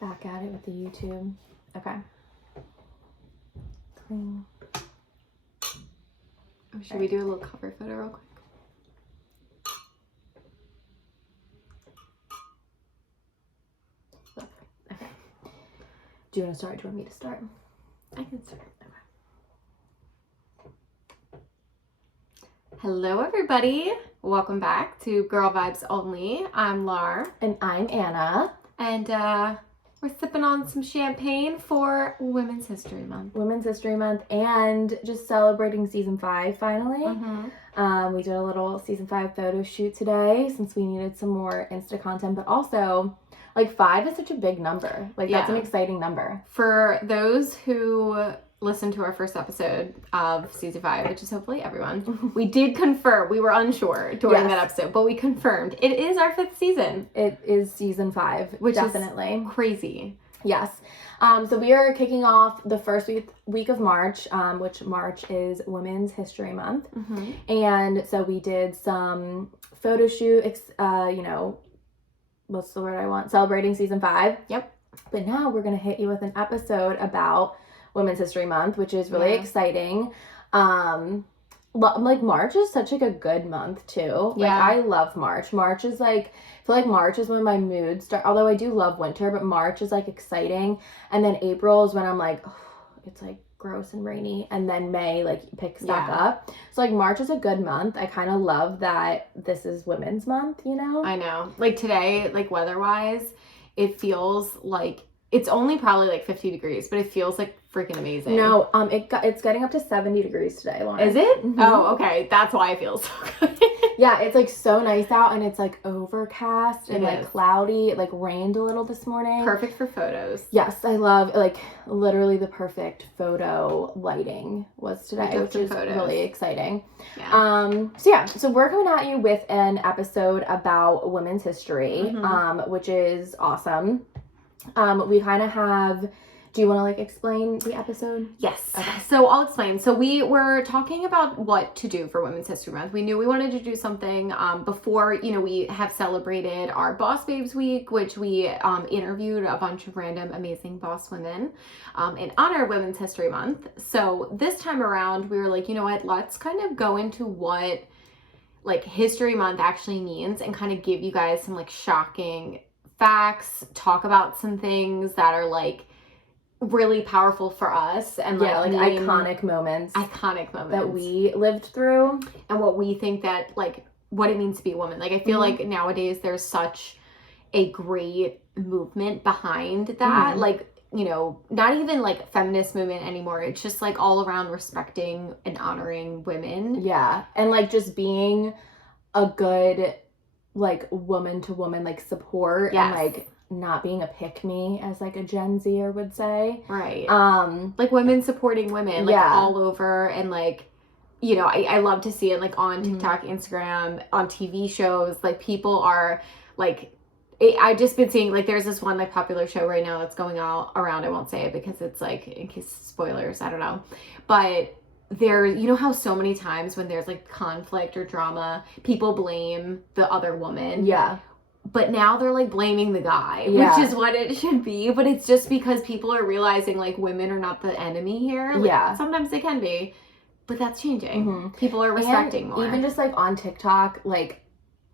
Back at it with the YouTube. Okay. Clean. Oh, should we do a little cover photo real quick? Okay. Do you want to start? Do you want me to start? I can start. Okay. Hello, everybody. Welcome back to Girl Vibes Only. I'm Lar. And I'm Anna. And we're sipping on some champagne for Women's History Month. Women's History Month and just celebrating season 5 finally. Mm-hmm. We did a little season 5 photo shoot today since we needed some more Insta content, but also like 5 is such a big number. Like that's an exciting number. For those who listened to our first episode of season 5, which is hopefully everyone, we did confirm, we were unsure during that episode, but we confirmed it is our 5th season. It is season 5, which definitely is crazy. Yes. So we are kicking off the first week of March, which March is Women's History Month. Mm-hmm. And so we did some photo shoot, what's the word I want? Celebrating season 5. Yep. But now we're going to hit you with an episode about Women's History Month, which is really exciting. Like March is such like a good month too. Like I love March. March is like, I feel like March is when my moods start, although I do love winter, but March is like exciting. And then April is when I'm like, oh, it's like gross and rainy. And then May like picks back up. So like March is a good month. I kind of love that this is Women's Month, you know? I know. Like today, like weather-wise, it feels like it's only probably like 50 degrees, but it feels like freaking amazing. No, it's getting up to 70 degrees today, Lauren. Is it? Mm-hmm. Oh, okay. That's why it feels so good. Yeah, it's like so nice out and it's like overcast and It like is. cloudy. It like rained a little this morning. Perfect for photos. Yes, I love like literally the perfect photo lighting was today, which is really exciting. Yeah. So we're coming at you with an episode about women's history, which is awesome. We kind of have, do you want to like explain the episode? Yes. Okay. So I'll explain. So we were talking about what to do for Women's History Month. We knew we wanted to do something before, we have celebrated our Boss Babes Week, which we interviewed a bunch of random amazing boss women in honor of Women's History Month. So this time around, we were like, you know what, let's kind of go into what like History Month actually means and kind of give you guys some like shocking facts, talk about some things that are like really powerful for us and iconic moments that we lived through and what we think that like what it means to be a woman. Like I feel like nowadays there's such a great movement behind that. Like, not even like feminist movement anymore. It's just like all around respecting and honoring women. Yeah. And like just being a good like woman to woman like support and like not being a pick me, as like a Gen Zer would say. Right. Like women supporting women like all over and like I love to see it like on TikTok, Instagram, on TV shows. Like people are like I've just been seeing like there's this one like popular show right now that's going all around. I won't say it because it's like in case spoilers, I don't know. But there, how so many times when there's like conflict or drama, people blame the other woman. Yeah. But now they're like blaming the guy, which is what it should be. But it's just because people are realizing like women are not the enemy here. Like, sometimes they can be, but that's changing. People are respecting more. Even just like on TikTok, like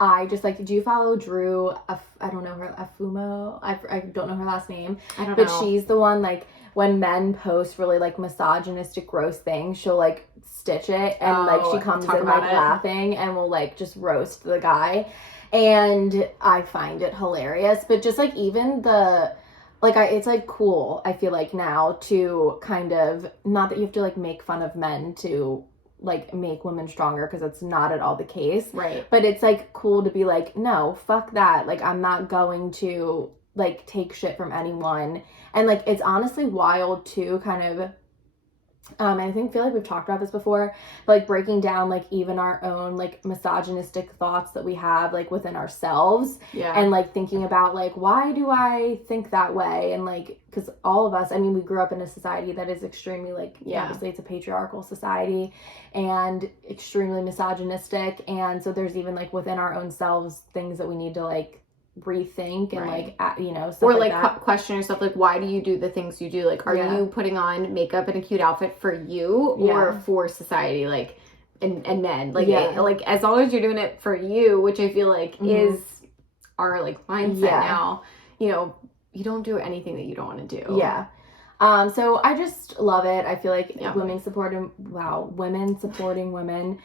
I just like, do you follow Drew? I don't know her, Afumo. I don't know her last name. I don't know. But she's the one like when men post really like misogynistic, gross things, she'll like stitch it and like she comes in like laughing and will like just roast the guy. And I find it hilarious. But just like even it's like cool, I feel like now to kind of, not that you have to like make fun of men to like make women stronger because that's not at all the case. Right. But it's like cool to be like, no, fuck that. Like I'm not going to like take shit from anyone. And like it's honestly wild too, kind of I feel like we've talked about this before, but like breaking down like even our own like misogynistic thoughts that we have like within ourselves, and like thinking about like why do I think that way, and like because all of us, we grew up in a society that is extremely like obviously it's a patriarchal society and extremely misogynistic, and so there's even like within our own selves things that we need to like rethink and Right. stuff Or like like that. question yourself, like, why do you do the things you do? Like, are Yeah. you putting on makeup and a cute outfit for you or Yeah. for society? Like, and men, like, Yeah. like as long as you're doing it for you, which I feel like Mhm. is our like mindset Yeah. now, you know, you don't do anything that you don't want to do. Yeah. So I just love it. I feel like Yeah. women supporting women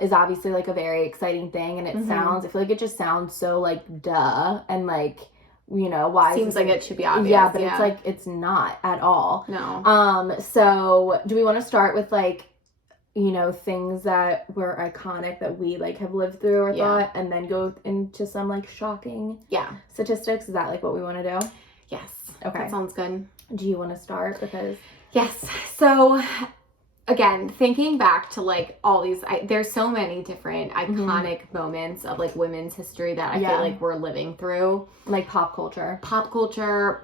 is obviously like a very exciting thing, and it Mhm. I feel like it just sounds so like duh, and like, why Seems is like this it should be obvious. Yeah, but it's like it's not at all. No. So do we want to start with like, things that were iconic that we like have lived through or thought, and then go into some like shocking statistics? Is that like what we want to do? Yes. Okay. That sounds good. Do you want to start? Because yes. So again, thinking back to like all these, there's so many different iconic moments of like women's history that I feel like we're living through. Like pop culture,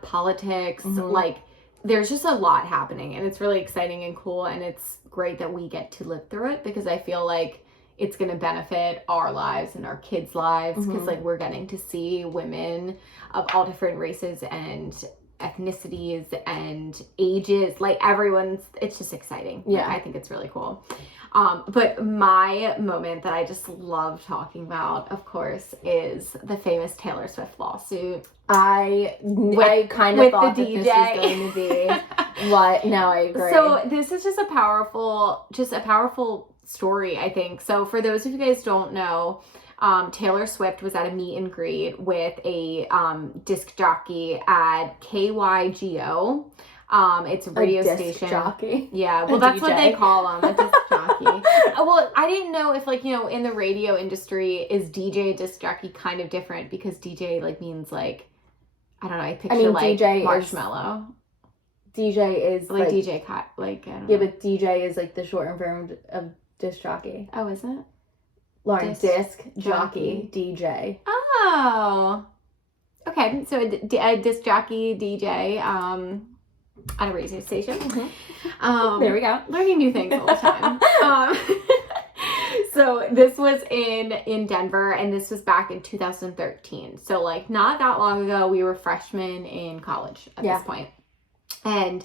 politics, like there's just a lot happening, and it's really exciting and cool, and it's great that we get to live through it because I feel like it's going to benefit our lives and our kids' lives because like we're getting to see women of all different races and ethnicities and ages, like it's just exciting. Like, I think it's really cool. But my moment that I just love talking about, of course, is the famous Taylor Swift lawsuit. I kind of thought that this was going to be what. No, I agree. So this is just a powerful story, I think. So for those of you guys don't know, Taylor Swift was at a meet and greet with a disc jockey at KYGO. It's a radio station. Jockey. Yeah, well, that's what they call them, a disc jockey. Well, I didn't know if like, in the radio industry, is DJ disc jockey kind of different because DJ like means like, I don't know, I picture like DJ marshmallow. DJ is like DJ cut, like, I don't know. Yeah, but DJ is like the short form of disc jockey. Oh, is it? Lauren, disc jockey, DJ. Oh. Okay, so a disc jockey, DJ, at a radio station. There we go. Learning new things all the time. So this was in Denver, and this was back in 2013. So like not that long ago, we were freshmen in college at this point. And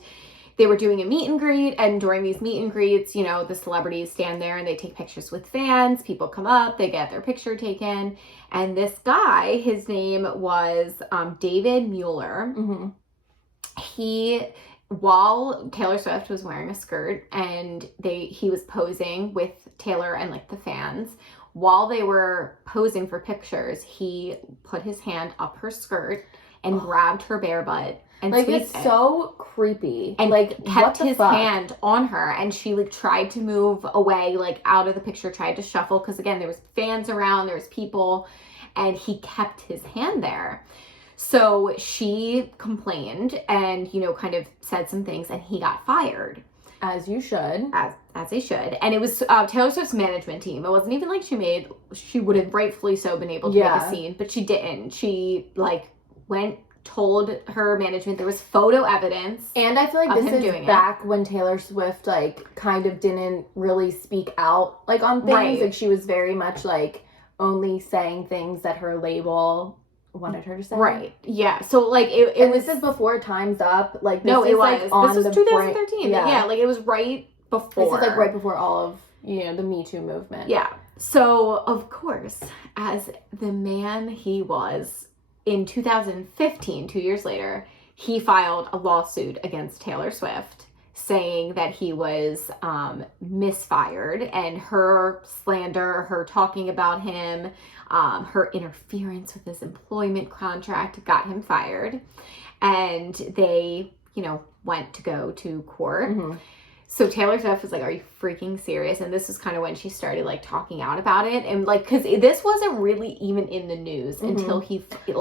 they were doing a meet and greet, and during these meet and greets, the celebrities stand there and they take pictures with fans. People come up, they get their picture taken. And this guy, his name was David Mueller. While Taylor Swift was wearing a skirt and he was posing with Taylor and like the fans, while they were posing for pictures, he put his hand up her skirt and grabbed her bare butt and like it's so creepy and like kept his hand on her, and she like tried to move away like out of the picture, tried to shuffle because again there was fans around, there was people, and he kept his hand there. So she complained and, kind of said some things, and he got fired. As you should. As they should. And it was Taylor Swift's management team. It wasn't even like she would have rightfully so been able to make a scene, but she didn't. She, like, told her management there was photo evidence. And I feel like this is back when Taylor Swift, like, kind of didn't really speak out, like, on things. Right. Like, she was very much, like, only saying things that her label wanted her to say. Right. Yeah. So like it was. This is before Time's Up. Like this no, it is was. Like on this was 2013. Yeah. Like it was right before. This is like right before all of the Me Too movement. Yeah. So of course, as the man he was in 2015, 2 years later, he filed a lawsuit against Taylor Swift, saying that he was misfired, and her slander, her talking about him, her interference with his employment contract got him fired. And they, went to go to court. So Taylor Swift was like, are you freaking serious? And this was kind of when she started like talking out about it. And like, cause this wasn't really even in the news until he did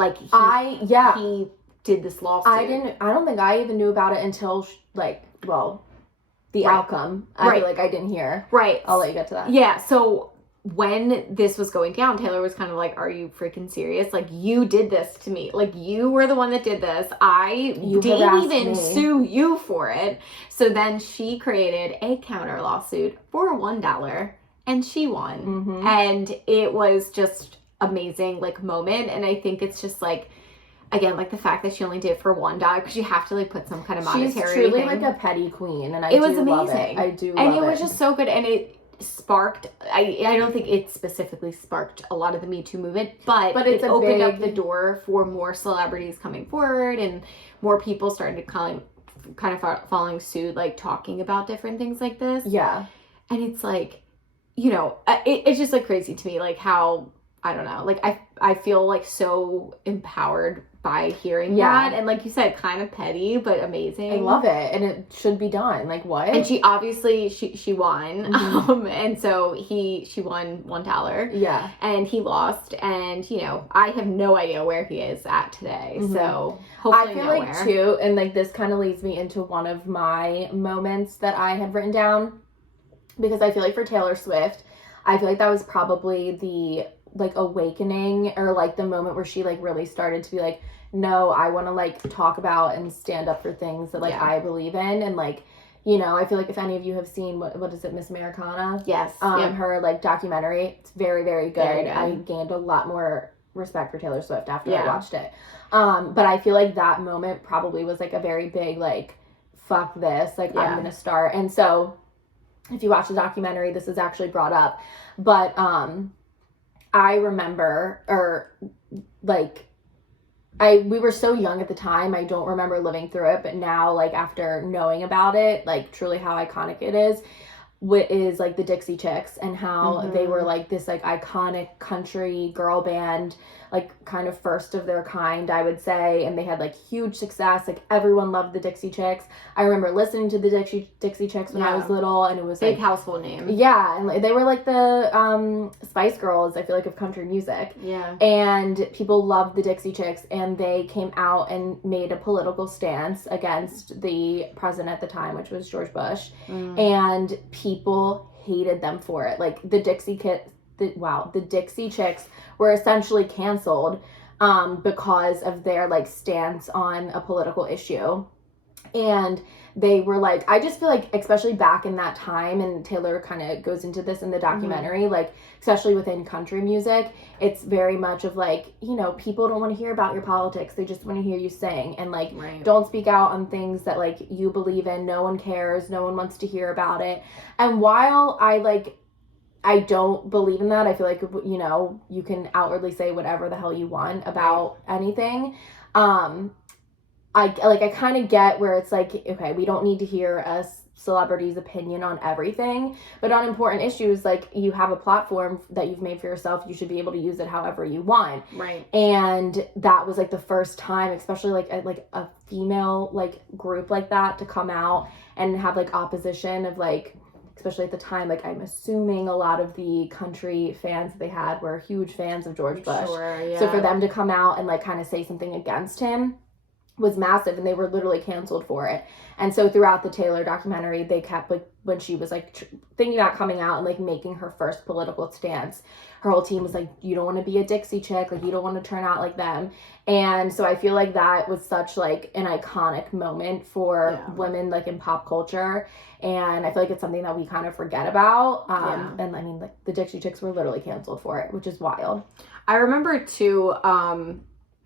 this lawsuit. I don't think I even knew about it until the outcome. I feel like I didn't hear. Right. I'll let you get to that. Yeah. So when this was going down, Taylor was kind of like, are you freaking serious? Like, you did this to me. Like, you were the one that did this. You didn't even sue you for it. So then she created a counter lawsuit for $1, and she won. And it was just amazing like moment. And I think it's just like, again, like the fact that she only did it for $1 because you have to like put some kind of monetary She's truly thing. like a petty queen, and It was amazing. Love it. I do and love it was just so good, and it sparked, I don't think it specifically sparked a lot of the Me Too movement, but it opened up the door for more celebrities coming forward, and more people started kind of following suit, like talking about different things like this. Yeah. And it's like, you know, it's just like crazy to me, like how, I don't know, like I feel like so empowered by hearing that, and like you said, kind of petty but amazing. I love it, and it should be done. Like, what? And she obviously she won, and so she won $1. Yeah, and he lost, and you know, I have no idea where he is at today. So hopefully I feel nowhere. like too, and like this kind of leads me into one of my moments that I had written down, because I feel like for Taylor Swift, I feel like that was probably the like awakening, or like the moment where she like really started to be like, no, I want to like talk about and stand up for things that like I believe in. And like, you know, I feel like if any of you have seen what is it, Miss Americana? Yes. Her like documentary, it's very, very good. Very good. I gained a lot more respect for Taylor Swift after I watched it. But I feel like that moment probably was like a very big like, fuck this, like I'm gonna start. And so if you watch the documentary, this is actually brought up, but I remember, or like, we were so young at the time, I don't remember living through it, but now, like, after knowing about it, like, truly how iconic it is like the Dixie Chicks, and how they were like this like iconic country girl band, like kind of first of their kind, I would say, and they had like huge success. Like everyone loved the Dixie Chicks. I remember listening to the Dixie Chicks when I was little, and it was big like household name. Yeah, and they were like the Spice Girls, I feel like, of country music. Yeah. And people loved the Dixie Chicks, and they came out and made a political stance against the president at the time, which was George Bush. And people hated them for it. Like the Dixie Chicks were essentially canceled because of their like stance on a political issue. And they were like, I just feel like, especially back in that time, and Taylor kind of goes into this in the documentary, like, especially within country music, it's very much of like, you know, people don't want to hear about your politics. They just want to hear you sing, and like, don't speak out on things that like you believe in. No one cares. No one wants to hear about it. And while I don't believe in that, I feel like, you know, you can outwardly say whatever the hell you want about anything. I kind of get where it's like, okay, we don't need to hear a celebrity's opinion on everything, but on important issues, like, you have a platform that you've made for yourself, you should be able to use it however you want. Right. And that was like the first time, especially like a female like group like that to come out and have like opposition of like, especially at the time, like, I'm assuming a lot of the country fans that they had were huge fans of George Bush. Sure, yeah. So for them to come out and like kind of say something against him was massive, and they were literally canceled for it. And so throughout the Taylor documentary, they kept like, when she was like thinking about coming out and like making her first political stance, her whole team was like, you don't want to be a Dixie Chick, like you don't want to turn out like them. And so I feel like that was such like an iconic moment for women like in pop culture, and I feel like it's something that we kind of forget about. And I mean, like, the Dixie Chicks were literally canceled for it, which is wild. I remember too,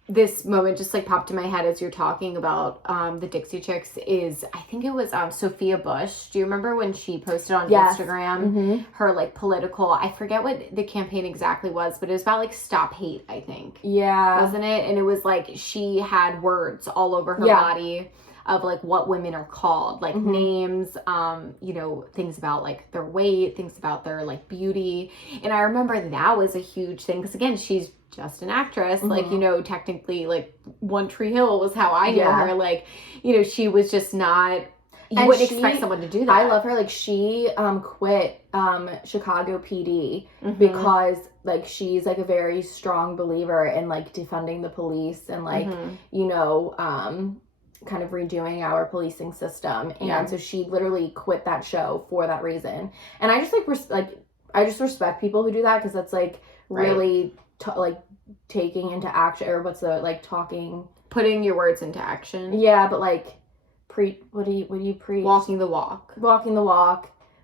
this moment just like popped in my head as you're talking about the Dixie Chicks, is I think it was Sophia Bush. Do you remember when she posted on Instagram her like political, I forget what the campaign exactly was, but it was about like stop hate, I think. Yeah. Wasn't it? And it was like she had words all over her body of like what women are called, like names, you know, things about like their weight, things about their like beauty. And I remember that was a huge thing, because again, she's just an actress, like, you know, technically like One Tree Hill was how I knew her, like, you know, she was just not, you wouldn't expect someone to do that. I love her. Like, she quit Chicago PD because like she's like a very strong believer in like defunding the police and like you know, kind of redoing our policing system. And so she literally quit that show for that reason. And I just like I just respect people who do that, because that's like really like taking into action, or what's the like putting your words into action. Yeah, but like what do you preach? Walking the walk,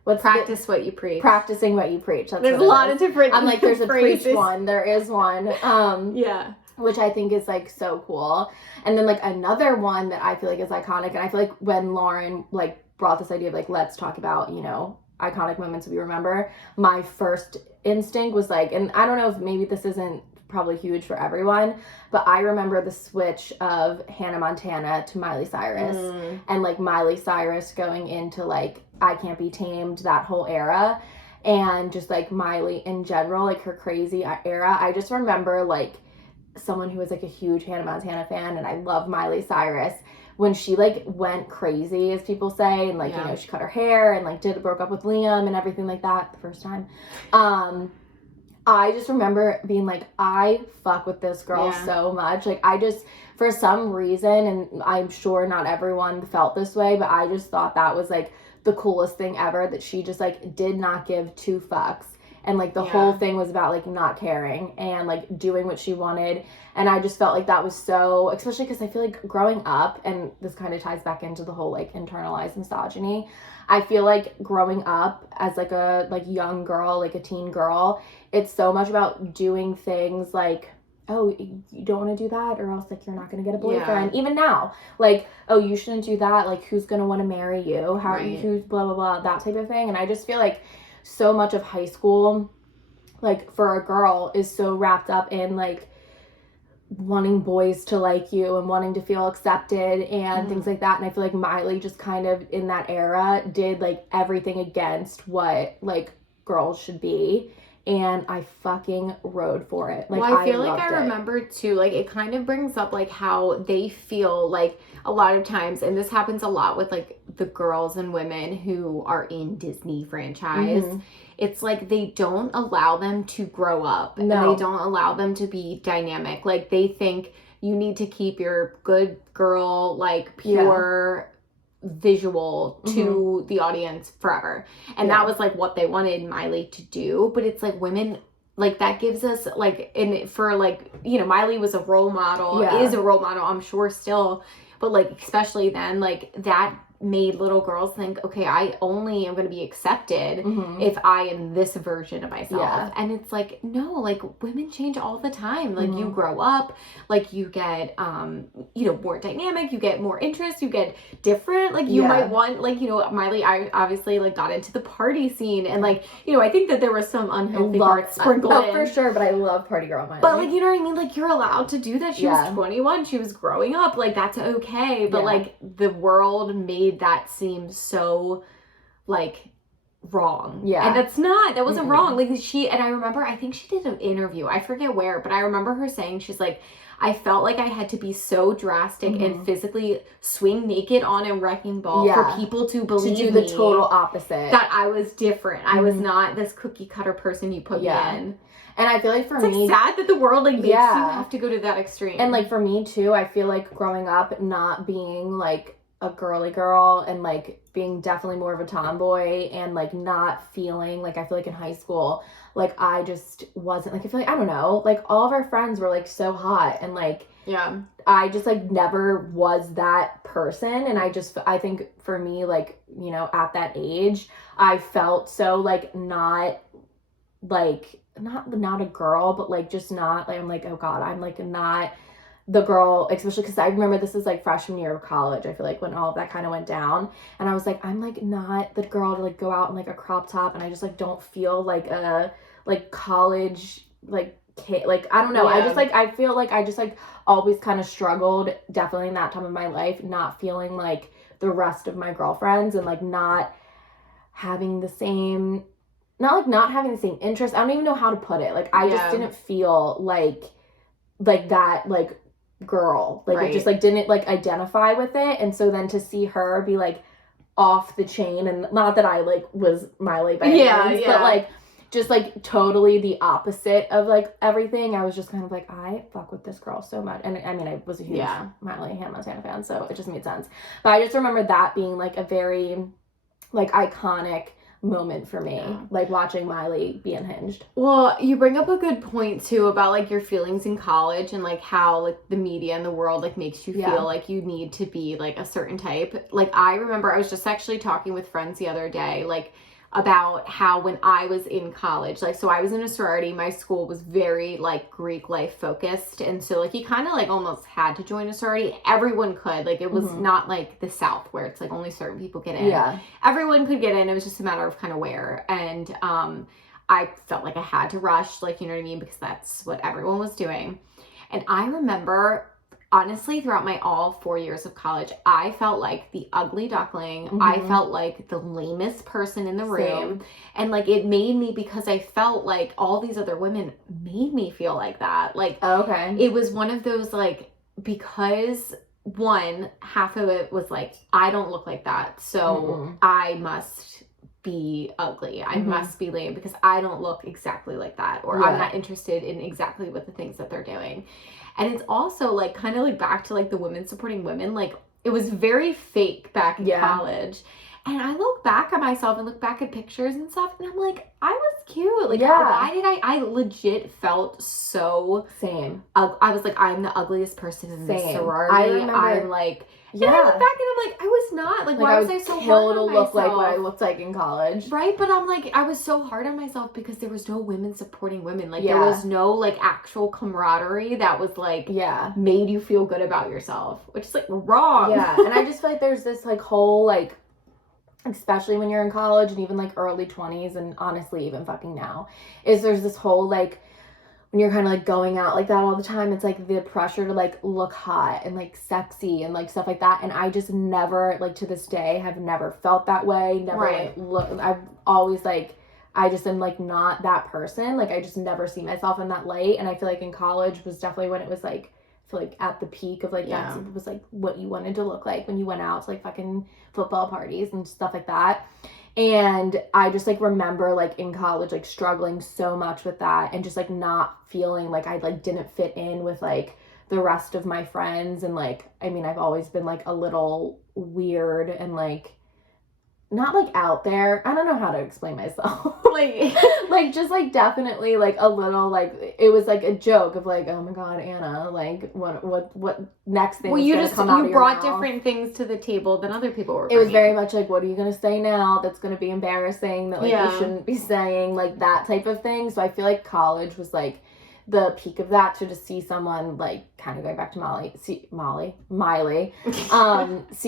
with Practice what you preach. Practicing what you preach. That's there's a lot of different I'm like, there's a phrases. preach one. There is one. Yeah. Which I think is like so cool. And then like another one that I feel like is iconic, and I feel like when Lauren like brought this idea of like, let's talk about, you know, iconic moments we remember, my first instinct was like, and I don't know if maybe this isn't probably huge for everyone, but I remember the switch of Hannah Montana to Miley Cyrus, and like Miley Cyrus going into like I Can't Be Tamed, that whole era, and just like Miley in general, like her crazy era. I just remember like someone who was like a huge Hannah Montana fan, and I love Miley Cyrus, when she like went crazy, as people say, and like, you know, she cut her hair and like broke up with Liam and everything like that the first time. I just remember being like, I fuck with this girl so much. Like, I just, for some reason, and I'm sure not everyone felt this way, but I just thought that was like the coolest thing ever, that she just like did not give two fucks. And like the whole thing was about like not caring and like doing what she wanted. And I just felt like that was so, especially because I feel like growing up, and this kind of ties back into the whole like internalized misogyny, I feel like growing up as like a like young girl, like a teen girl, it's so much about doing things like, oh, you don't want to do that, or else like you're not going to get a boyfriend. Even now, like, oh, you shouldn't do that, like who's going to want to marry you, how who's blah blah blah, that type of thing. And I just feel like so much of high school, like for a girl, is so wrapped up in like wanting boys to like you and wanting to feel accepted and things like that. And I feel like Miley just kind of in that era did like everything against what like girls should be, and I fucking rode for it. Like, well, I feel like I remember too, like it kind of brings up like how they feel like a lot of times, and this happens a lot with like the girls and women who are in Disney franchise. It's like they don't allow them to grow up, and they don't allow them to be dynamic. Like they think you need to keep your good girl, like pure visual to the audience forever. And that was like what they wanted Miley to do. But it's like women, like that gives us like, and for like, you know, Miley was a role model, is a role model, I'm sure still, but like especially then, like that made little girls think, okay, I only am going to be accepted if I am this version of myself. And it's like, no, like women change all the time. Like you grow up, like you get you know, more dynamic, you get more interest, you get different, like you might want, like, you know, Miley, I obviously like got into the party scene, and like, you know, I think that there was some unhealthy parts sprinkled in. For sure, but I love party girl Miley. But like, you know what I mean, like you're allowed to do that. She was 21, she was growing up, like that's okay. But like the world made that seem so like wrong. And that wasn't wrong. Like and I remember, I think she did an interview, I forget where, but I remember her saying, she's like, I felt like I had to be so drastic and physically swing naked on a wrecking ball for people to believe to do the total opposite, that I was different. I was not this cookie cutter person you put me in. And I feel like for it's me, like sad that the world like makes you have to go to that extreme. And like for me too, I feel like growing up not being like a girly girl, and like being definitely more of a tomboy, and like not feeling like, I feel like in high school, like I just wasn't like, I feel like, I don't know, like all of our friends were like so hot, and like I just like never was that person. And I think for me, like, you know, at that age, I felt so like not a girl, but like just not like, I'm like, oh god, I'm like not the girl, especially because I remember this is like freshman year of college, I feel like, when all of that kind of went down, and I was like, I'm like not the girl to like go out in like a crop top, and I just like don't feel like a like college like kid, like I don't know, I just like, I feel like I just like always kind of struggled, definitely in that time of my life, not feeling like the rest of my girlfriends, and like not having the same interest, I don't even know how to put it, like I just didn't feel like that like girl, like it just like didn't like identify with it. And so then to see her be like off the chain, and not that I like was Miley by any means, but like just like totally the opposite of like everything, I was just kind of like, I fuck with this girl so much. And I mean, I was a huge Miley Hannah Montana fan, so it just made sense. But I just remember that being like a very like iconic moment for me, like watching Miley be unhinged. Well, you bring up a good point too about like your feelings in college, and like how like the media and the world like makes you feel like you need to be like a certain type. Like I remember I was just actually talking with friends the other day, like about how when I was in college, like, so I was in a sorority, my school was very like Greek life focused, and so like you kind of like almost had to join a sorority. Everyone could, like, it was not like the South where it's like only certain people get in. Yeah. Everyone could get in. It was just a matter of kind of where. And I felt like I had to rush, like, you know what I mean, because that's what everyone was doing. And I remember, honestly, throughout my all 4 years of college, I felt like the ugly duckling. I felt like the lamest person in the room. And like it made me, because I felt like all these other women made me feel like that. Like, it was one of those, like, because one, half of it was like, I don't look like that, so I must be ugly. I must be lame because I don't look exactly like that, or I'm not interested in exactly what the things that they're doing. And it's also like kind of like back to like the women supporting women. Like, it was very fake back in college. And I look back at myself and look back at pictures and stuff, and I'm like, I was cute. Like, why did I legit felt so same. I was like, I'm the ugliest person in this sorority. I remember, I'm like, and I look back and I'm like, I was not. Like, why was I so hard on myself? Look like what I looked like in college. Right? But I'm like, I was so hard on myself because there was no women supporting women. Like, there was no, like, actual camaraderie that was, like, made you feel good about yourself, which is, like, wrong. Yeah, and I just feel like there's this, like, whole, like, especially when you're in college and even, like, early 20s, and honestly, even fucking now, is there's this whole, like, when you're kind of like going out like that all the time, it's like the pressure to like look hot and like sexy and like stuff like that. And I just never, like, to this day, have never felt that way. Never like look. I've always like, I just am like not that person. Like, I just never see myself in that light. And I feel like in college was definitely when it was like, I feel like at the peak of like that was like what you wanted to look like when you went out to like fucking football parties and stuff like that. And I just, like, remember, like, in college, like, struggling so much with that and just, like, not feeling like I, like, didn't fit in with, like, the rest of my friends. And, like, I mean, I've always been, like, a little weird and, like, not, like, out there. I don't know how to explain myself. like, just, like, definitely, like, a little, like, it was, like, a joke of, like, oh, my God, Anna, like, what next thing is going to come out of your mouth? You brought different things to the table than other people were bringing. It was very much, like, what are you going to say now that's going to be embarrassing that, like, you shouldn't be saying, like, that type of thing. So I feel like college was, like, the peak of that, to just see someone, like, kind of going back to Miley, see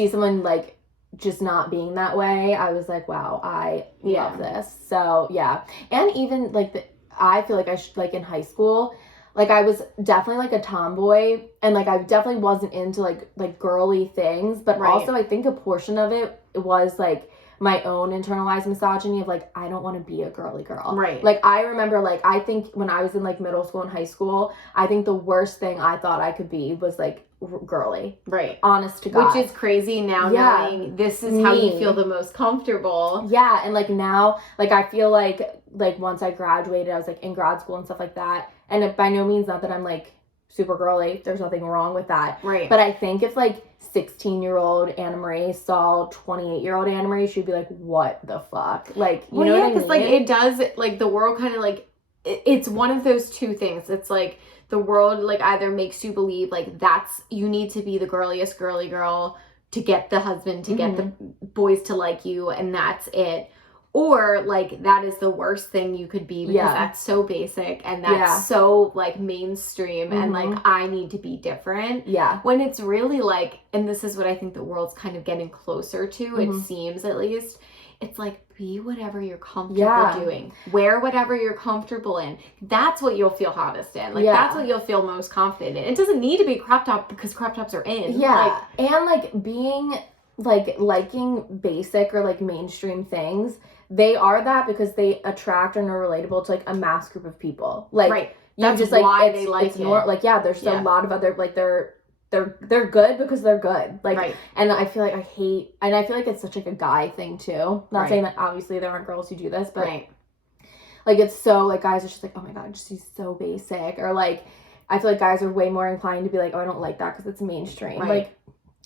someone, like, just not being that way. I was like, wow, I love this. So yeah. And even like I feel like I should, like, in high school, like, I was definitely like a tomboy, and like I definitely wasn't into like girly things, but also I think a portion of it was like my own internalized misogyny of like, I don't want to be a girly girl. Right. Like, I remember, like, I think when I was in like middle school and high school, I think the worst thing I thought I could be was like girly. Right. Honest to God. Which is crazy now, knowing this is how you feel the most comfortable. Yeah. And like now, like, I feel like once I graduated, I was like in grad school and stuff like that. And it, by no means, not that I'm like super girly. There's nothing wrong with that. Right. But I think if like 16-year-old Anna Marie saw 28-year-old Anna Marie, she'd be like, what the fuck? Like, you know what I mean? Because like it does, like, the world kind of like, it's one of those two things. It's like the world like either makes you believe like that's, you need to be the girliest girly girl to get the husband, to get the boys to like you, and that's it. Or like that is the worst thing you could be, because that's so basic and that's so like mainstream and like I need to be different. Yeah. When it's really like, and this is what I think the world's kind of getting closer to, it seems at least, it's like, be whatever you're comfortable doing. Wear whatever you're comfortable in. That's what you'll feel hottest in. Like that's what you'll feel most confident in. It doesn't need to be crop top because crop tops are in. Yeah. Like, and like being like liking basic or like mainstream things, they are that because they attract and are relatable to like a mass group of people. Like that's just why like they like it. Like there's a lot of other like they're good because they're good. Like and I feel like I hate, and I feel like it's such like a guy thing too. Not saying that obviously there aren't girls who do this, but like it's so like guys are just like, oh my God, just he's so basic, or like I feel like guys are way more inclined to be like, oh, I don't like that because it's mainstream. Like,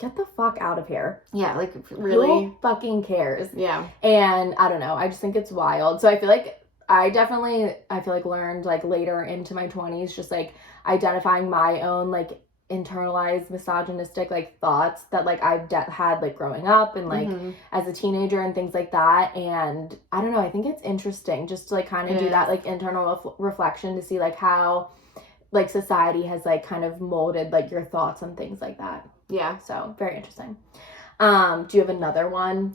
get the fuck out of here. Yeah, like really. Who fucking cares? Yeah. And I don't know. I just think it's wild. So I feel like I feel like learned like later into my 20s, just like identifying my own like internalized misogynistic like thoughts that like I've had like growing up and like as a teenager and things like that. And I don't know, I think it's interesting just to like kind of do that like internal reflection to see like how like society has like kind of molded like your thoughts on things like that. Yeah. So very interesting. Do you have another one?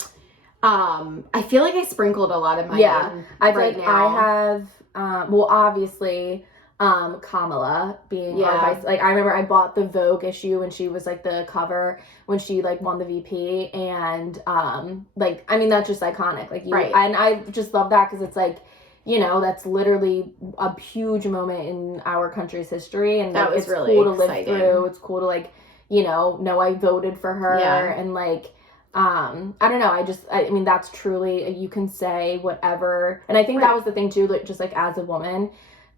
I feel like I sprinkled a lot of mine I feel like now. I have well, obviously Kamala being our vice. Like I remember I bought the Vogue issue when she was like the cover when she like won the VP, and like I mean that's just iconic. Like and I just love that because it's like, you know, that's literally a huge moment in our country's history, and that like, was it's really cool to exciting. live through. It's cool to like, you know I voted for her, and like I don't know, I mean that's truly, you can say whatever, and I think that was the thing too, like just like as a woman,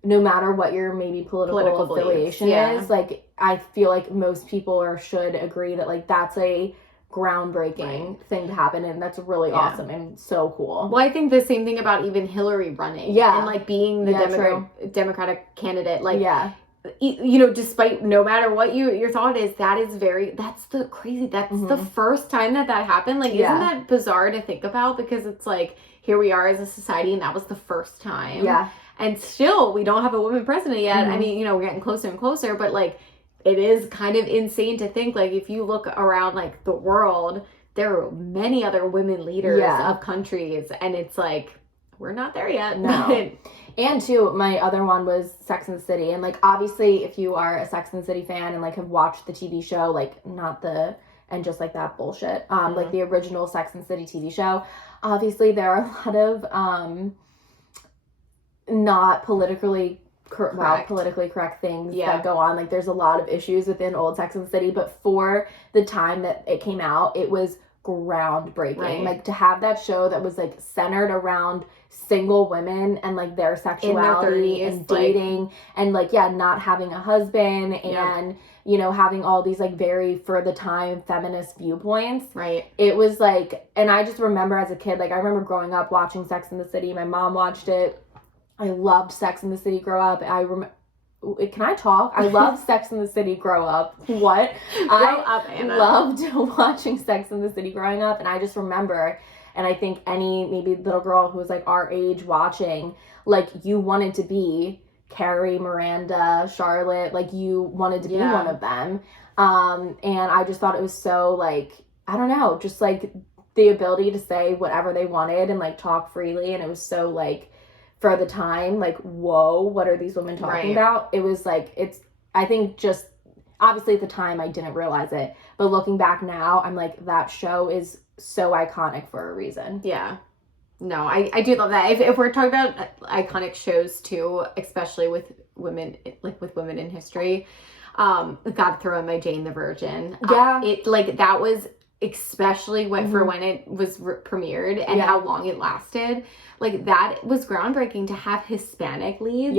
no matter what your maybe political affiliation is, like I feel like most people should agree that like that's a groundbreaking thing to happen, and that's really awesome and so cool. Well, I think the same thing about even Hillary running and like being the Democratic candidate, like you know, despite no matter what your thought is, that's the crazy, that's the first time that happened. Like isn't that bizarre to think about, because it's like here we are as a society and that was the first time, and still we don't have a woman president yet. I mean, you know, we're getting closer and closer, but like it is kind of insane to think, like, if you look around, like, the world, there are many other women leaders of countries, and it's like, we're not there yet. No. And, too, my other one was Sex and the City, and, like, obviously, if you are a Sex and the City fan and, like, have watched the TV show, like, not the, and just, like, that bullshit, like, the original Sex and the City TV show, obviously, there are a lot of, not politically correct things that go on. Like there's a lot of issues within old Sex and the City, but for the time that it came out, it was groundbreaking. Like to have that show that was like centered around single women and like their sexuality and dating, and like not having a husband and you know, having all these like very, for the time, feminist viewpoints. It was like, and I just remember as a kid, like I remember growing up watching Sex and the City. My mom watched it. I loved Sex and the City grow up. Can I talk? I loved Sex and the City grow up. What? Anna. Loved watching Sex and the City growing up. And I just remember, and I think any maybe little girl who was like our age watching, like you wanted to be Carrie, Miranda, Charlotte, like you wanted to be one of them. And I just thought it was so like, I don't know, just like the ability to say whatever they wanted and like talk freely. And it was so like, for the time, like, whoa, what are these women talking about? It was like, I think just, obviously at the time I didn't realize it, but looking back now, I'm like, that show is so iconic for a reason. Yeah. No, I do love that. If we're talking about iconic shows too, especially with women, like with women in history, gotta throw in my Jane the Virgin. It like, that was especially for when it was premiered and how long it lasted. Like that was groundbreaking to have Hispanic leads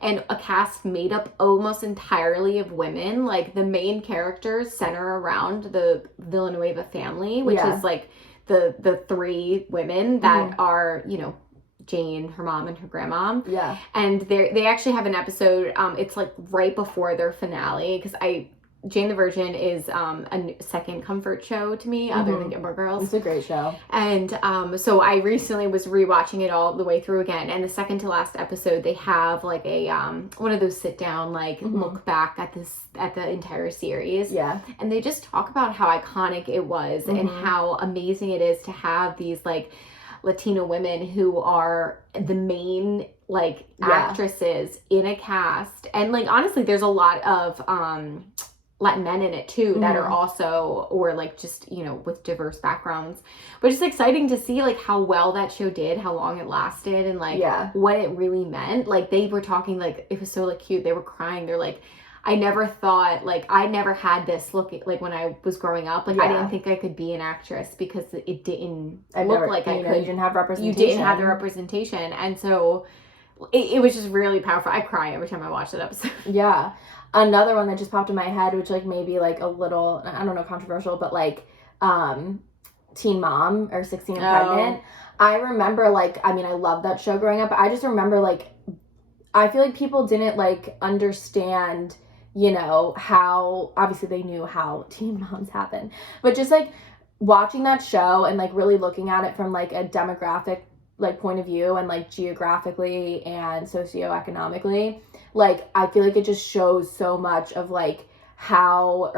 and a cast made up almost entirely of women. Like the main characters center around the Villanueva family, which is like the three women that are, you know, Jane, her mom, and her grandma. And they actually have an episode, it's like right before their finale, because Jane the Virgin is a second comfort show to me, other than Gilmore Girls. It's a great show. And so I recently was rewatching it all the way through again. And the second to last episode, they have like a one of those sit down like look back at the entire series. And they just talk about how iconic it was and how amazing it is to have these like Latino women who are the main like actresses in a cast. And like honestly, there's a lot of Latin men in it too that are also, or like just, you know, with diverse backgrounds. But it's exciting to see like how well that show did, how long it lasted, and like what it really meant. Like they were talking, like it was so like cute, they were crying, they're like, I never thought, like I never had this look, like when I was growing up, like I didn't think I could be an actress because it didn't look like I could. You didn't have representation. You didn't have the representation. And so it was just really powerful. I cry every time I watch that episode. Another one that just popped in my head, which like maybe like a little, I don't know, controversial, but like Teen Mom or 16 and Pregnant. I remember like, I mean, I love that show growing up, but I just remember like, I feel like people didn't like understand you know, how obviously they knew how teen moms happen, but just like watching that show and like really looking at it from like a demographic like point of view and like geographically and socioeconomically, like I feel like it just shows so much of like how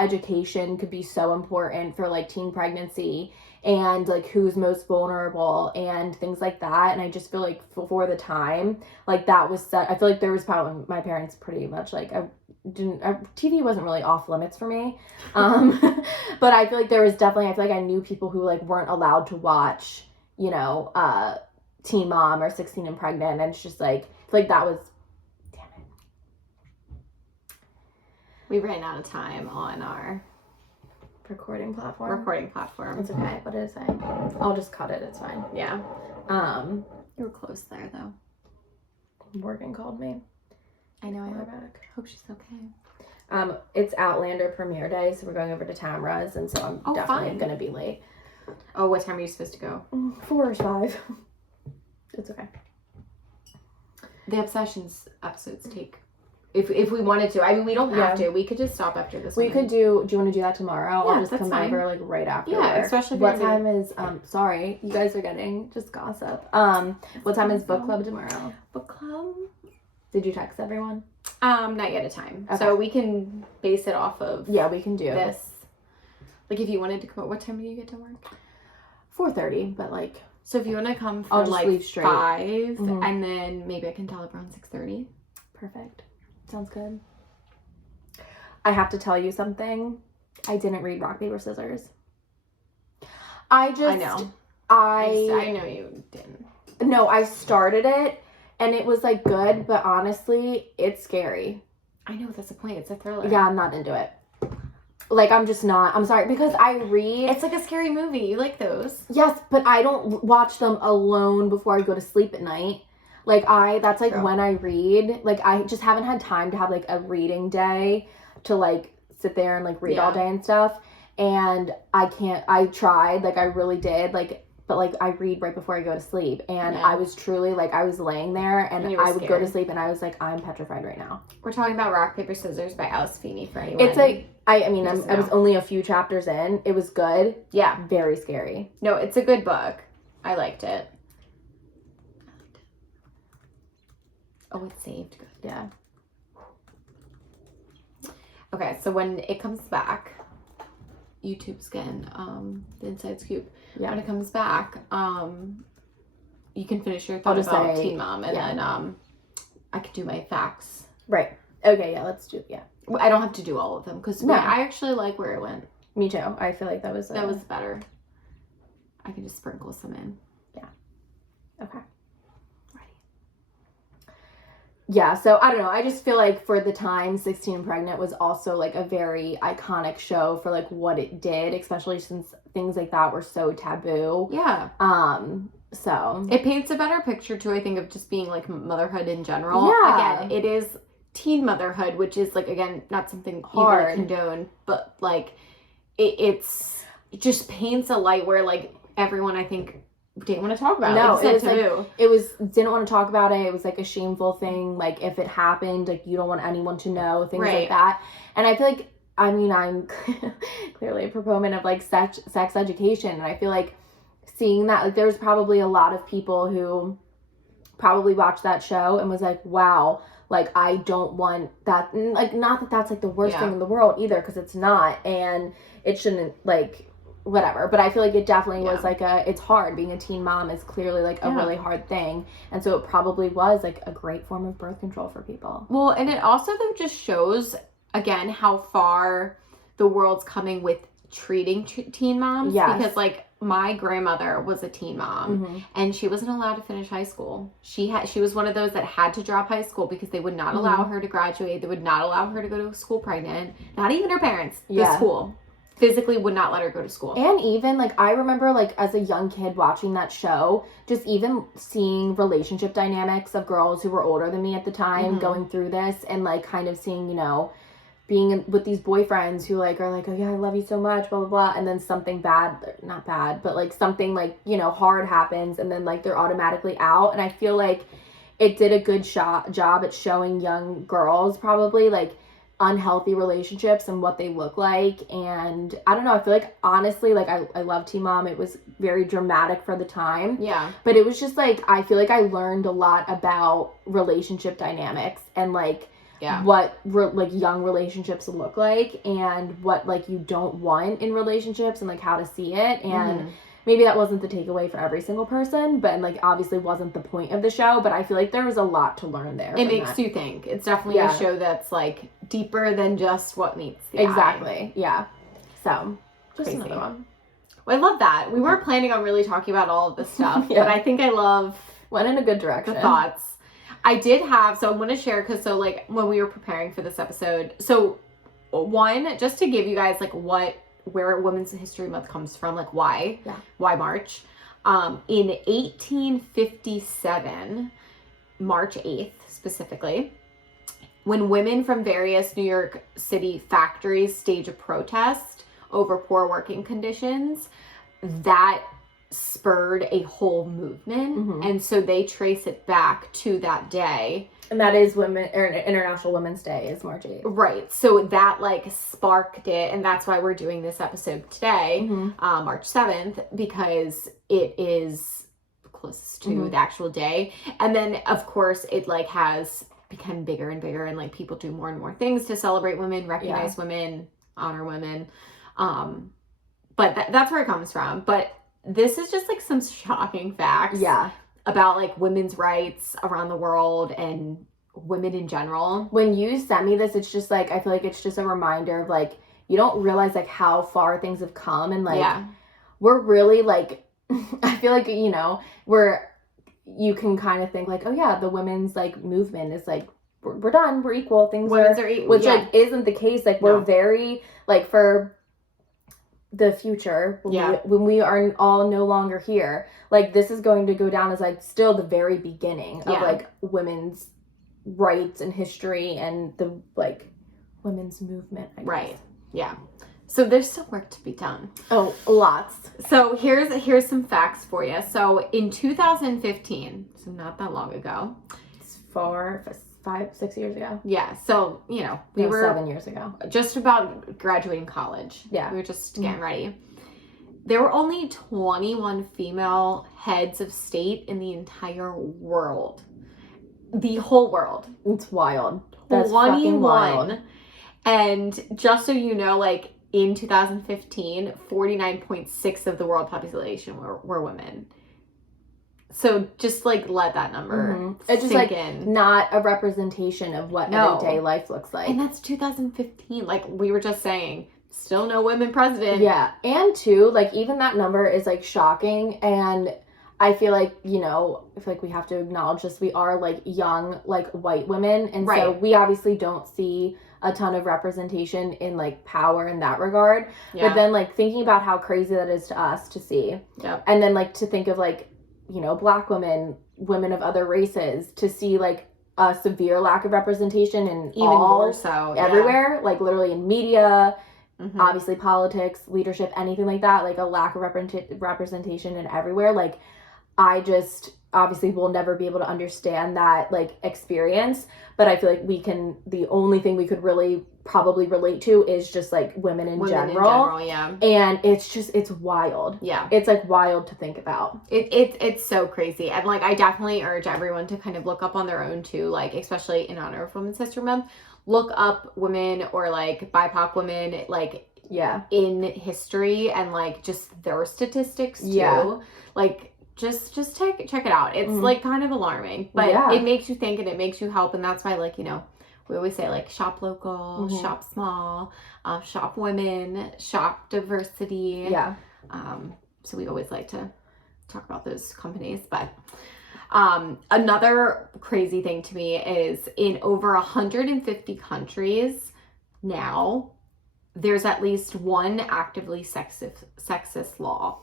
education could be so important for like teen pregnancy and like who's most vulnerable and things like that. And I just feel like for the time, like that was set. I feel like there was probably my parents pretty much like TV wasn't really off limits for me, but I feel like there was definitely, I feel like I knew people who like weren't allowed to watch, you know, Teen Mom or 16 and Pregnant, and it's just like I feel like that was, damn it, we ran out of time on our recording platform. It's okay. What did it say? I'll just cut it. It's fine. Yeah. You were close there though. Morgan called me. I know. I hope she's okay. It's Outlander premiere day, so we're going over to Tamra's, and so I'm definitely gonna be late. Oh, what time are you supposed to go? 4 or 5. It's okay. The Obsessions episodes take, if we wanted to. I mean, we don't have to. We could just stop after this. We could do. Do you want to do that tomorrow? Yeah, I'll just come over like right after. Yeah, especially if what time is? Sorry, you guys are getting just gossip. What time is book club tomorrow? Book club. Did you text everyone? Not yet a time. Okay. So we can base it off of. Yeah, we can do this. Like if you wanted to come, what time do you get to work? 4:30, but like. So if you want to come for I'll just like leave straight. 5, and then maybe I can tell everyone 6:30. Perfect. Sounds good. I have to tell you something. I didn't read Rock, Paper, Scissors. I know. I know you didn't. No, I started it and it was like good, but honestly, it's scary. I know, that's the point. It's a thriller. Yeah, I'm not into it. Like, I'm just not. I'm sorry, because I read. It's like a scary movie. You like those? Yes, but I don't watch them alone before I go to sleep at night. Like, that's like when I read. Like, I just haven't had time to have like a reading day to like sit there and like read all day and stuff. And I can't. I tried. Like, I really did. Like, but like I read right before I go to sleep, and I was truly like, I was laying there and I would go to sleep and I was like, I'm petrified right now. We're talking about Rock, Paper, Scissors by Alice Feeney for anyone. It's like, I was only a few chapters in. It was good. Yeah. Very scary. No, it's a good book. I liked it. Oh, it's saved. Good. Yeah. Okay, so when it comes back, YouTube's getting the inside scoop. Yeah. When it comes back, you can finish your thought about Teen Mom, and then I could do my facts. Right. Okay. Yeah. Let's do. Yeah. I don't have to do all of them because I actually like where it went. Me too. I feel like that was better. I can just sprinkle some in. Yeah. Okay. Yeah, so I don't know. I just feel like for the time, 16 and Pregnant was also like a very iconic show for like what it did, especially since things like that were so taboo. Yeah. So it paints a better picture too, I think, of just being like motherhood in general. Yeah. Again, it is teen motherhood, which is like, again, not something hard you would condone, but like it just paints a light where like everyone, I think, didn't want to talk about it. No, it was like, didn't want to talk about it. It was like a shameful thing. Like if it happened, like you don't want anyone to know, things like that. And I feel like, I mean, I'm clearly a proponent of like sex education. And I feel like seeing that, like there's probably a lot of people who probably watched that show and was like, wow, like I don't want that. And like, not that that's like the worst thing in the world either, because it's not. And it shouldn't, like, whatever, but I feel like it definitely was like it's hard. Being a teen mom is clearly like a really hard thing, and so it probably was like a great form of birth control for people. Well, and it also though just shows again how far the world's coming with treating teen moms. Because like my grandmother was a teen mom, and she wasn't allowed to finish high school. She was one of those that had to drop high school because they would not allow her to graduate. They would not allow her to go to school pregnant. Not even her parents. The school physically would not let her go to school. And even like I remember like as a young kid watching that show, just even seeing relationship dynamics of girls who were older than me at the time going through this, and like kind of seeing, you know, being with these boyfriends who like are like, oh yeah, I love you so much, blah blah blah, and then something not bad, but like something like, you know, hard happens, and then like they're automatically out. And I feel like it did a good job at showing young girls probably like unhealthy relationships and what they look like. And I don't know, I feel like honestly, like I love Teen Mom. It was very dramatic for the time. Yeah. But it was just like, I feel like I learned a lot about relationship dynamics and like what like young relationships look like and what like you don't want in relationships and like how to see it. And maybe that wasn't the takeaway for every single person, but like obviously wasn't the point of the show, but I feel like there was a lot to learn there. It makes you think. It's definitely a show that's like deeper than just what meets the eye. Yeah. So, just crazy. another one. Well, I love that. We weren't planning on really talking about all of this stuff, but I think I love went in a good direction. The thoughts. I did have, so I'm going to share, because so like when we were preparing for this episode, so one, just to give you guys like where Women's History Month comes from, like why March. In 1857, March 8th specifically, when women from various New York City factories stage a protest over poor working conditions, that spurred a whole movement. And so they trace it back to that day. And that is International Women's Day is March 8th. Right. So that like sparked it. And that's why we're doing this episode today, March 7th, because it is closest to the actual day. And then of course it like has become bigger and bigger, and like people do more and more things to celebrate women, recognize women, honor women. But that's where it comes from. But this is just like some shocking facts about like women's rights around the world and women in general. When you sent me this, it's just like, I feel like it's just a reminder of like, you don't realize like how far things have come, and like we're really like I feel like, you know, you can kind of think like, oh yeah, the women's like movement is like we're done, we're equal, things are equal, which like isn't the case. Like we're very like for the future when we are all no longer here, like this is going to go down as like still the very beginning of like women's rights and history and the like women's movement, I guess. So there's still work to be done. Oh, lots. So here's some facts for you. So in 2015, so not that long ago, it's 5-6 years ago. Yeah, so, you know, we were 7 years ago. Just about graduating college. Yeah. We were just getting ready. There were only 21 female heads of state in the entire world. The whole world. It's wild. That's fucking wild. And just so you know, like in 2015, 49.6% of the world population were women. So just like let that number it's just sink like in. Not a representation of what everyday life looks like. And that's 2015. Like we were just saying, still no women president. Yeah. And two, like even that number is like shocking. And I feel like, you know, I feel like we have to acknowledge this. We are like young, like white women. And so we obviously don't see a ton of representation in like power in that regard. But then like thinking about how crazy that is to us to see. And then like to think of like, you know, Black women, women of other races, to see like a severe lack of representation in even more so everywhere, like literally in media, obviously politics, leadership, anything like that, like a lack of representation in everywhere. Like I just obviously will never be able to understand that like experience, but I feel like the only thing we could really probably relate to is just like women in general. And it's wild. It's like wild to think about. It's so crazy. And like I definitely urge everyone to kind of look up on their own too, like especially in honor of Women's History Month, look up women or like BIPOC women like in history and like just their statistics too. Like just check it out. It's like kind of alarming, but it makes you think and it makes you help. And that's why, like, you know, we always say like shop local, shop small, shop women, shop diversity. So we always like to talk about those companies. But another crazy thing to me is in over 150 countries now, there's at least one actively sexist law,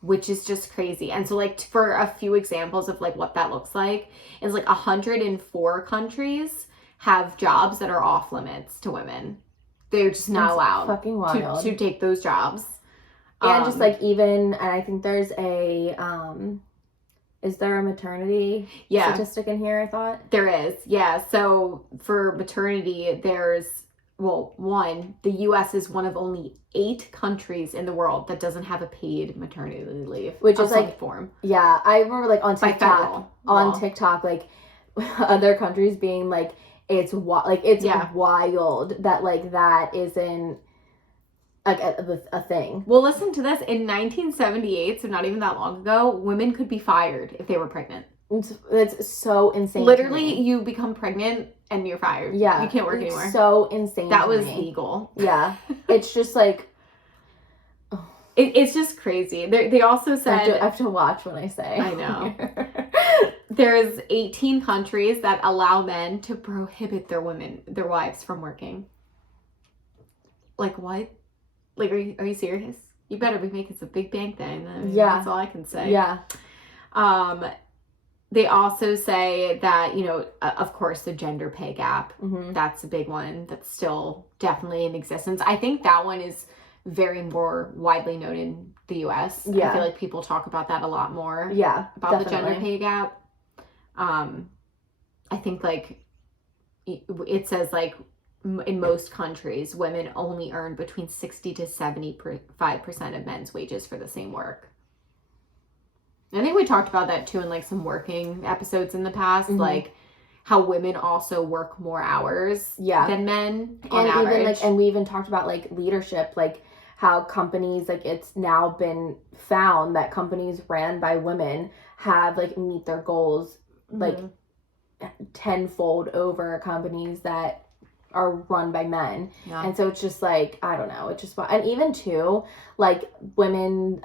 which is just crazy. And so like for a few examples of like what that looks like is like 104 countries have jobs that are off limits to women. They're just not allowed fucking wild to take those jobs. And just like even, and I think there's a Is there a maternity Yeah. statistic in here, I thought? There is, yeah. So for maternity, there's, well, one, the U.S. is one of only 8 countries in the world that doesn't have a paid maternity leave. Which of is some like, form. Yeah, I remember like on By TikTok, federal law. like other countries being like, it's Yeah. wild that like that isn't like a thing. Well, listen to this. In 1978, so not even that long ago, women could be fired if they were pregnant. It's so insane. Literally, you become pregnant and you're fired. Yeah. You can't work anymore. So insane. That was me. legal. Yeah. It's just like, it's just crazy. They also said... I have to watch when I say. I know. There's 18 countries that allow men to prohibit their wives from working. Like, what? Like, are you serious? You better be making some big bank then. I mean, yeah. That's all I can say. Yeah. They also say that, you know, of course, the gender pay gap. Mm-hmm. That's a big one that's still definitely in existence. I think that one is very more widely known in the U.S. Yeah. I feel like people talk about that a lot more. Yeah, about the gender pay gap. I think, like, it says, like, in most countries, women only earn between 60 to 75% of men's wages for the same work. I think we talked about that too in like some working episodes in the past, mm-hmm. like how women also work more hours than men on and average. Even like, and we even talked about like leadership, like how companies, like it's now been found that companies ran by women have like meet their goals like tenfold over companies that are run by men. Yeah. And so it's just like, I don't know, it's just, and even too, like women,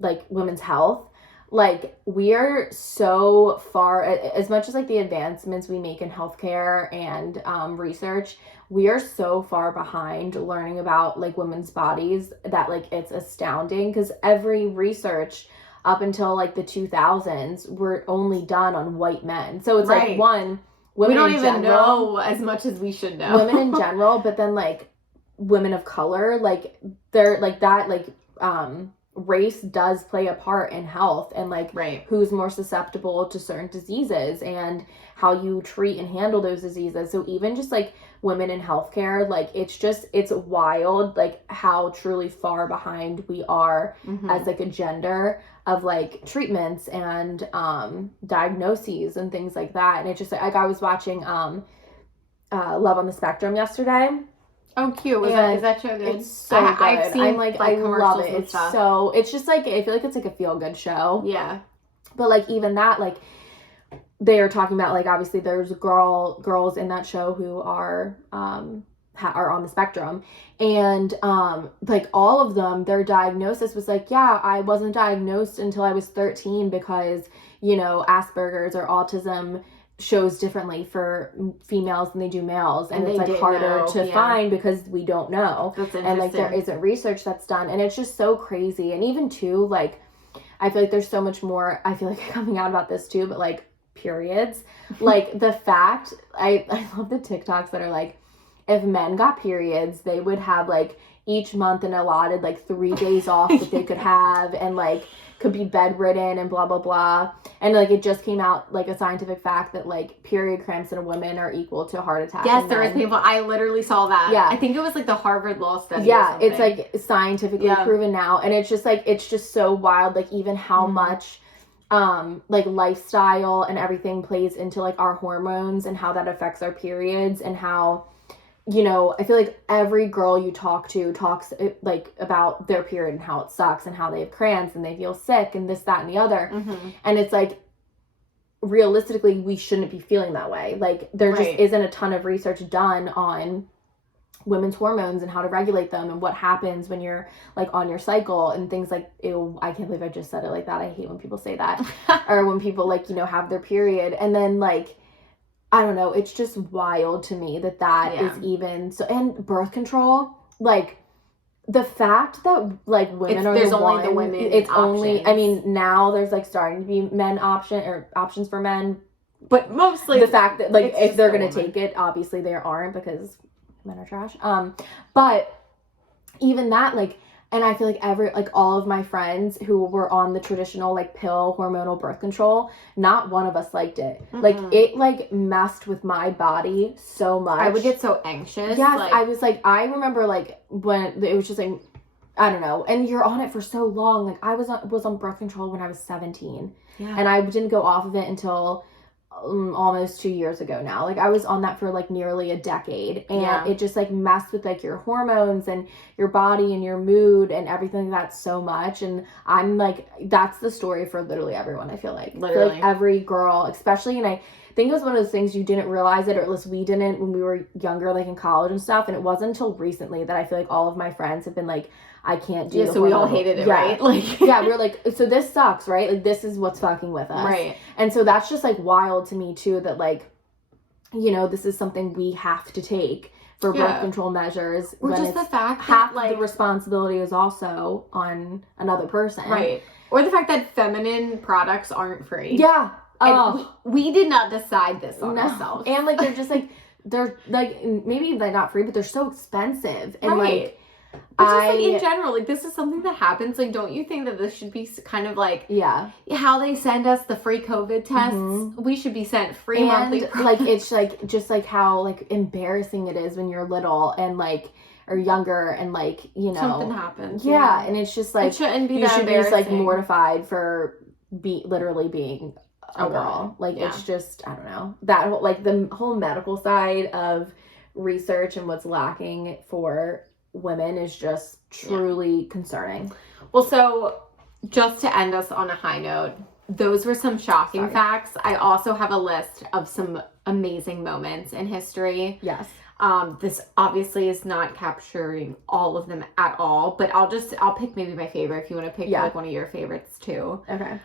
like women's health, like we're so far, as much as like the advancements we make in healthcare and research, we are so far behind learning about like women's bodies that like it's astounding, because every research up until like the 2000s were only done on white men. So it's like women we don't even general, know as much as we should know. Women in general, but then like women of color, like they're like that, like race does play a part in health and like who's more susceptible to certain diseases and how you treat and handle those diseases. So even just like women in healthcare, like it's wild like how truly far behind we are as like a gender of like treatments and diagnoses and things like that. And it just like I was watching Love on the Spectrum yesterday. Oh, cute. Is that show good? It's so good. I've seen, I'm like, I love it. It's stuff. so, it's just like, I feel like it's like a feel-good show. Yeah. But like even that, like they are talking about like obviously there's girls in that show who are on the spectrum, and like all of them, their diagnosis was like, yeah, I wasn't diagnosed until I was 13 because, you know, Asperger's or autism shows differently for females than they do males, and it's like harder to find because we don't know. And like there isn't research that's done, and it's just so crazy. And even too, like I feel like there's so much more, I feel like coming out about this too, but like periods, like the fact, I love the TikToks that are like, if men got periods, they would have like each month an allotted like 3 days off that they could have, and like could be bedridden and blah blah blah. And like it just came out like a scientific fact that like period cramps in women are equal to heart attacks. Yes, there is painful. I literally saw that. Yeah, I think it was like the Harvard Law study. Yeah, it's like scientifically proven now, and it's just like it's just so wild. Like even how much like lifestyle and everything plays into like our hormones and how that affects our periods, and how, you know, I feel like every girl you talk to talks like about their period and how it sucks and how they have cramps and they feel sick and this, that, and the other. And it's like, realistically, we shouldn't be feeling that way. Like there just isn't a ton of research done on women's hormones and how to regulate them and what happens when you're like on your cycle and things like, ew, I can't believe I just said it like that. I hate when people say that. Or when people like, you know, have their period, and then like, I don't know, it's just wild to me that is even so. And birth control, like the fact that like women there's only the women, it's only, I mean, now there's like starting to be options for men, but mostly the fact that like if they're gonna take it, obviously they aren't, because men are trash. But even that, like And I feel like all of my friends who were on the traditional like pill hormonal birth control, not one of us liked it. Mm-mm. Like it like messed with my body so much. I would get so anxious. Yes, I was like, I remember like when it was just like, I don't know, and you're on it for so long. Like I was on birth control when I was 17, and I didn't go off of it until almost 2 years ago now. Like I was on that for like nearly a decade, and it just like messed with like your hormones and your body and your mood and everything like that so much. And I'm like, that's the story for literally everyone. I feel like every girl, especially, and I think it was one of those things you didn't realize it, or at least we didn't when we were younger, like in college and stuff. And it wasn't until recently that I feel like all of my friends have been like, I can't do so we all hated it, right? Like we're like, so this sucks, right? Like this is what's fucking with us. Right. And so that's just like wild to me too, that like, you know, this is something we have to take for birth control measures. Or just the fact half that like the responsibility is also on another person. Right. Or the fact that feminine products aren't free. Yeah. And we did not decide this on ourselves. And like they're like maybe they're not free, but they're so expensive. And like but just like in general, like this is something that happens. Like, don't you think that this should be kind of like how they send us the free COVID tests? We should be sent free monthly. Like it's like just like how like embarrassing it is when you're little and like or younger and like, you know, something happens. Yeah, and it's just like it shouldn't be you that should be just like embarrassing. mortified for literally being a girl. Like it's just, I don't know, that whole, like the whole medical side of research and what's lacking for women is just truly concerning. Well, so just to end us on a high note, those were some shocking facts. I also have a list of some amazing moments in history. Yes. This obviously is not capturing all of them at all, but I'll pick maybe my favorite if you want to pick like one of your favorites too. Okay.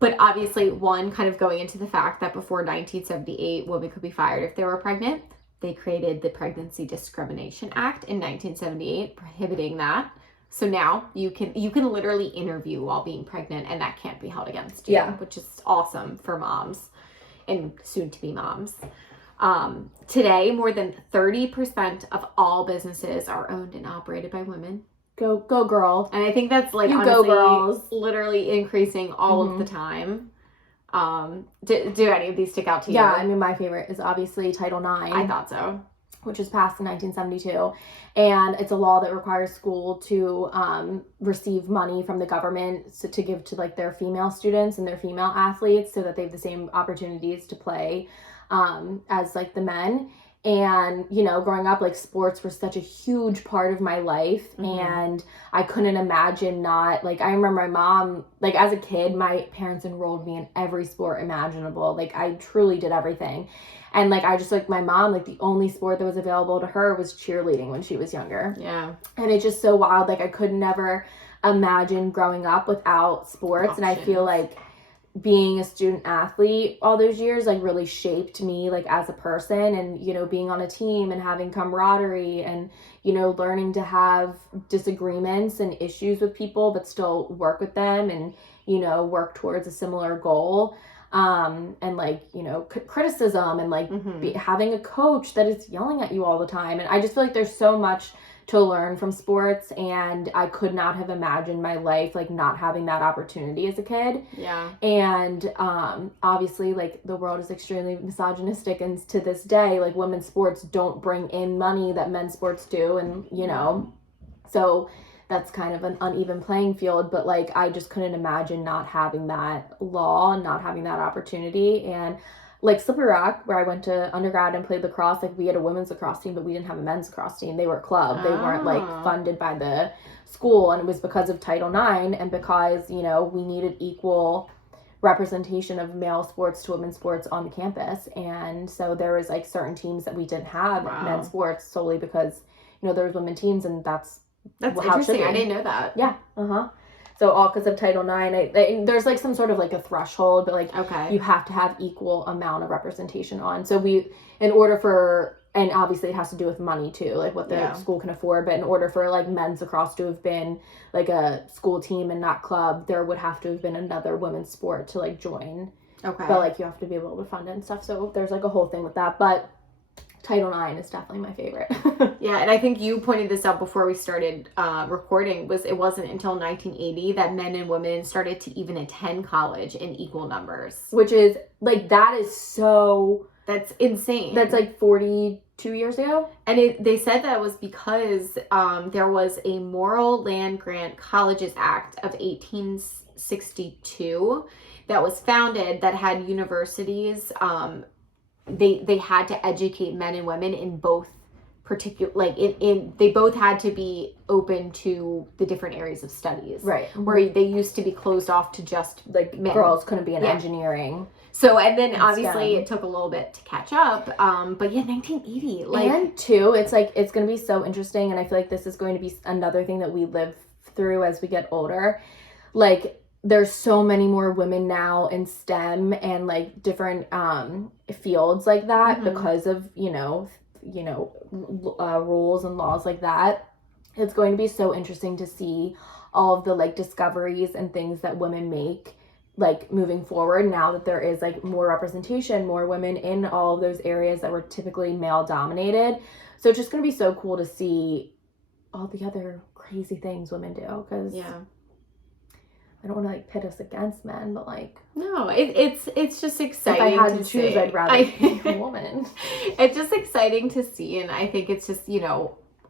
But obviously one kind of going into the fact that before 1978, women could be fired if they were pregnant. They created the Pregnancy Discrimination Act in 1978, prohibiting that. So now you can literally interview while being pregnant, and that can't be held against you, which is awesome for moms and soon-to-be moms. Today, more than 30% of all businesses are owned and operated by women. Go girl. And I think that's like honestly, go girls. Literally increasing all of the time. Do any of these stick out to you? Yeah, I mean, my favorite is obviously Title IX. I thought so. Which was passed in 1972. And it's a law that requires school to receive money from the government to give to like their female students and their female athletes so that they have the same opportunities to play as like the men. And, you know, growing up, like sports were such a huge part of my life and I couldn't imagine not, like, I remember my mom, like as a kid, my parents enrolled me in every sport imaginable. Like I truly did everything. And like, I just like my mom, like the only sport that was available to her was cheerleading when she was younger. Yeah. And it's just so wild. Like I could never imagine growing up without sports. Options. And I feel like being a student athlete all those years like really shaped me like as a person, and you know, being on a team and having camaraderie and you know, learning to have disagreements and issues with people but still work with them and you know, work towards a similar goal, and like, you know, criticism and like having a coach that is yelling at you all the time. And I just feel like there's so much to learn from sports, and I could not have imagined my life like not having that opportunity as a kid. Yeah. And obviously like the world is extremely misogynistic, and to this day like women's sports don't bring in money that men's sports do, and you know, so that's kind of an uneven playing field. But like I just couldn't imagine not having that law and not having that opportunity. And like Slippery Rock, where I went to undergrad and played lacrosse, like we had a women's lacrosse team, but we didn't have a men's lacrosse team. They were a club. They weren't like funded by the school. And it was because of Title IX and because, you know, we needed equal representation of male sports to women's sports on the campus. And so there was like certain teams that we didn't have men's sports solely because, you know, there was women teams, and that's how interesting. I didn't know that. Yeah. So all because of Title IX, there's like some sort of like a threshold, but like you have to have equal amount of representation on. So in order for, and obviously it has to do with money too, like what the school can afford, but in order for like men's lacrosse to have been like a school team and not club, there would have to have been another women's sport to like join. Okay. But like you have to be able to fund it and stuff. So there's like a whole thing with that. But Title IX is definitely my favorite. Yeah, Yeah, and I think you pointed this out before we started recording, it wasn't until 1980 that men and women started to even attend college in equal numbers. Which is, like, that is so... That's insane. That's like 42 years ago? And they said that was because there was a Moral Land Grant Colleges Act of 1862 that was founded that had universities, they had to educate men and women in both particular, like they both had to be open to the different areas of studies. Right. Where they used to be closed off to just like men. Girls couldn't be in engineering. So, and then obviously it took a little bit to catch up. But yeah, 1980. Like, and two, it's like, it's going to be so interesting. And I feel like this is going to be another thing that we live through as we get older. Like, there's so many more women now in STEM and like different fields like that because of, rules and laws like that. It's going to be so interesting to see all of the like discoveries and things that women make, like moving forward, now that there is like more representation, more women in all of those areas that were typically male dominated. So it's just going to be so cool to see all the other crazy things women do, because I don't want to like pit us against men, but like, no, it's just exciting. If I had to choose, I'd rather be a woman. It's just exciting to see, and I think it's just,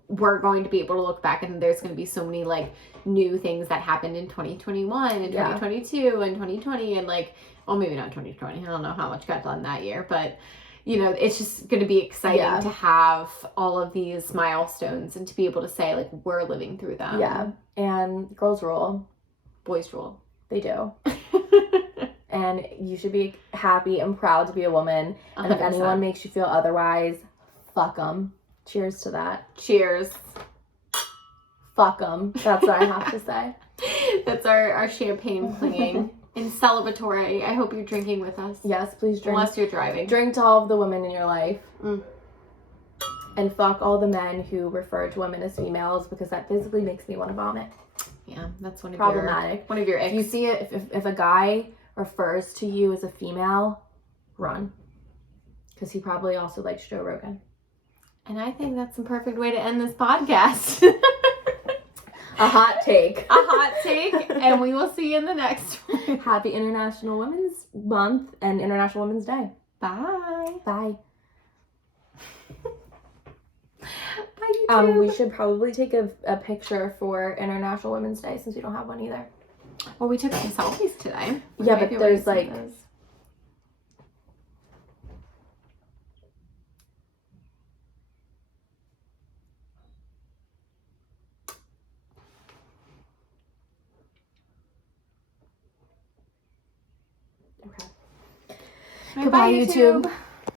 we're going to be able to look back, and there's going to be so many like new things that happened in 2021 and 2022 and 2020, and like, well, maybe not 2020. I don't know how much got done that year, but it's just going to be exciting to have all of these milestones and to be able to say like we're living through them. Yeah, and girls rule, boys rule. They do. And you should be happy and proud to be a woman. 100%. And if anyone makes you feel otherwise, fuck them. Cheers to that. Cheers. Fuck them. That's what I have to say. That's our champagne clinging. And celebratory. I hope you're drinking with us. Yes, please drink. Unless you're driving. Drink to all of the women in your life. And fuck all the men who refer to women as females, because that physically makes me want to vomit. Yeah, that's problematic. One of your icks. If you see it, if a guy refers to you as a female, run. Because he probably also likes Joe Rogan. And I think that's the perfect way to end this podcast. A hot take. A hot take. And we will see you in the next one. Happy International Women's Month and International Women's Day. Bye. Bye. Bye, YouTube. We should probably take a picture for International Women's Day, since we don't have one either. Well, we took some selfies today. Yeah, but there's like... Okay. Goodbye, YouTube.